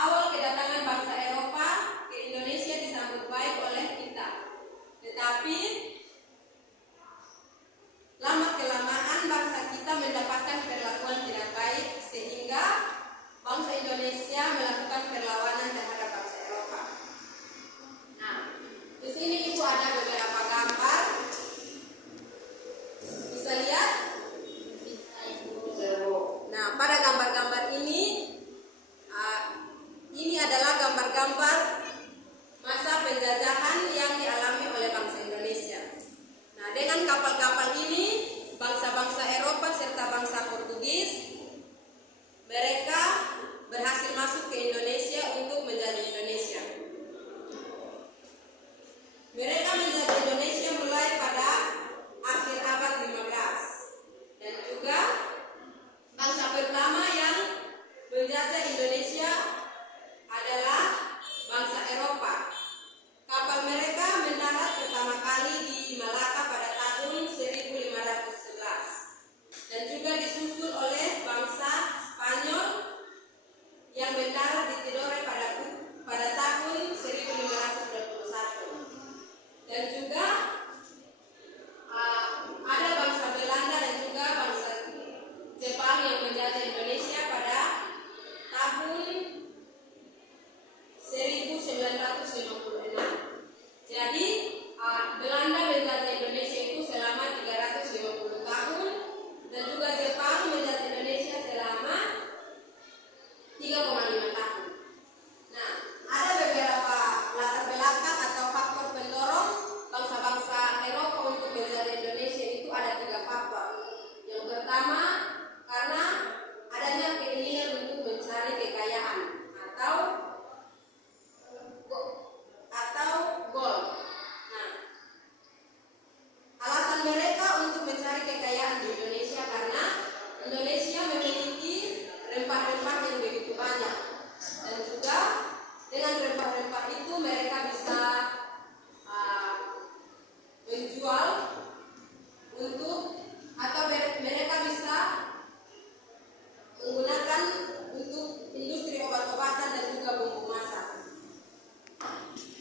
Awal kedatangan bangsa Eropa ke Indonesia disambut baik oleh kita, tetapi lama-kelamaan bangsa kita mendapatkan perlakuan tidak baik sehingga bangsa Indonesia melakukan perlawanan terhadap bangsa Eropa. Nah, di sini Ibu ada beberapa gambar. Bisa lihat? Nah, pada gambar-gambar ini adalah gambar-gambar masa penjajahan yang dialami oleh bangsa Indonesia. Nah, dengan kapal-kapal ini, bangsa-bangsa Eropa serta bangsa Portugis, mereka berhasil masuk ke Indonesia untuk menjajah Indonesia. Mereka menjajah Indonesia mulai pada akhir abad 15. Dan juga bangsa pertama yang menjajah Indonesia adalah bangsa Eropa. Kapal mereka mendarat pertama kali di Malaka pada tahun 1511 dan juga disusul oleh bangsa Spanyol yang mendarat di Tidore pada tahun 1521. Dan juga ada bangsa Belanda dan juga bangsa Jepang yang menjajah Indonesia pada tahun 1956. Jadi Belanda menjajah Indonesia itu selama 350 tahun dan juga Jepang menjajah Indonesia selama 3,5 tahun. Nah, ada beberapa latar belakang atau faktor pendorong bangsa-bangsa Eropa untuk menjajah Indonesia itu ada 3 faktor. Yang pertama, karena adanya keinginan untuk mencari kekayaan atau gold. Nah, alasan mereka untuk mencari kekayaan di Indonesia karena Indonesia memiliki rempah-rempah yang begitu banyak, dan juga dengan rempah-rempah itu mereka bisa menjual atau mereka bisa menggunakan untuk industri obat-obatan dan juga bumbu masak.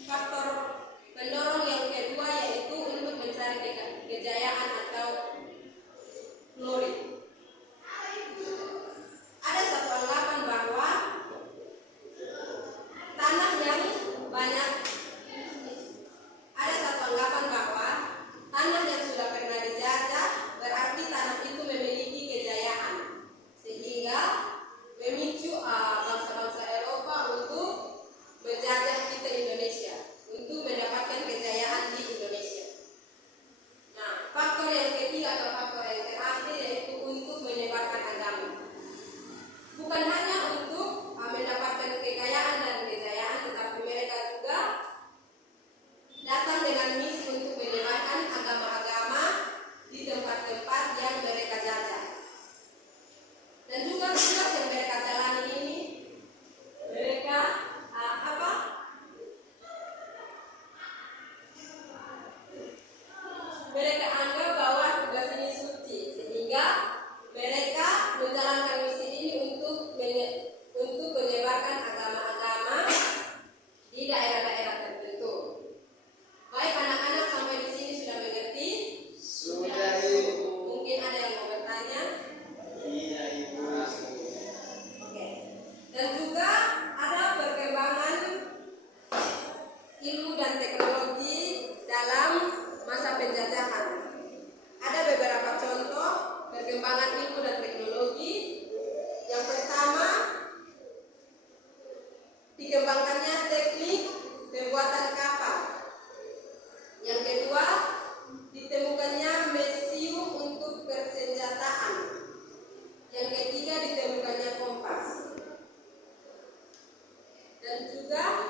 Faktor pendorong yang kedua yaitu untuk mencari kejayaan atau glory. Ada satu anggapan bahwa tanah yang sudah pernah dijajah berarti tanah itu memiliki kejayaan, sehingga memicu bangsa-bangsa Eropa untuk menjajah kita Indonesia, untuk mendapatkan kejayaan di Indonesia. Nah, faktor yang ketiga atau faktor yang terakhir yaitu untuk menyebarkan agama. Bukan hanya untuk mendapatkan kekayaan dan kejayaan, tetapi mereka juga datang dengan misi untuk menyebarkan agama-agama di tempat-tempat yang mereka jajah. Dan juga tugas yang mereka jalani ini, mereka mereka anggap bahwa tugas ini suci, sehingga mereka menjalankan misi ini untuk menyebarkan agama-agama di daerah-daerah tertentu. Baik anak-anak, sampai di sini sudah mengerti? Sudah, Ibu. Mungkin ada yang mau bertanya? Iya, Ibu. Oke. Dan juga ada perkembangan ilmu dan teknologi dalam masa penjajahan. Ada beberapa contoh perkembangan ilmu dan teknologi. Yang pertama, dikembangkannya teknik pembuatan kapal. Yang kedua, ditemukannya mesium untuk persenjataan. Yang ketiga, ditemukannya kompas. Dan juga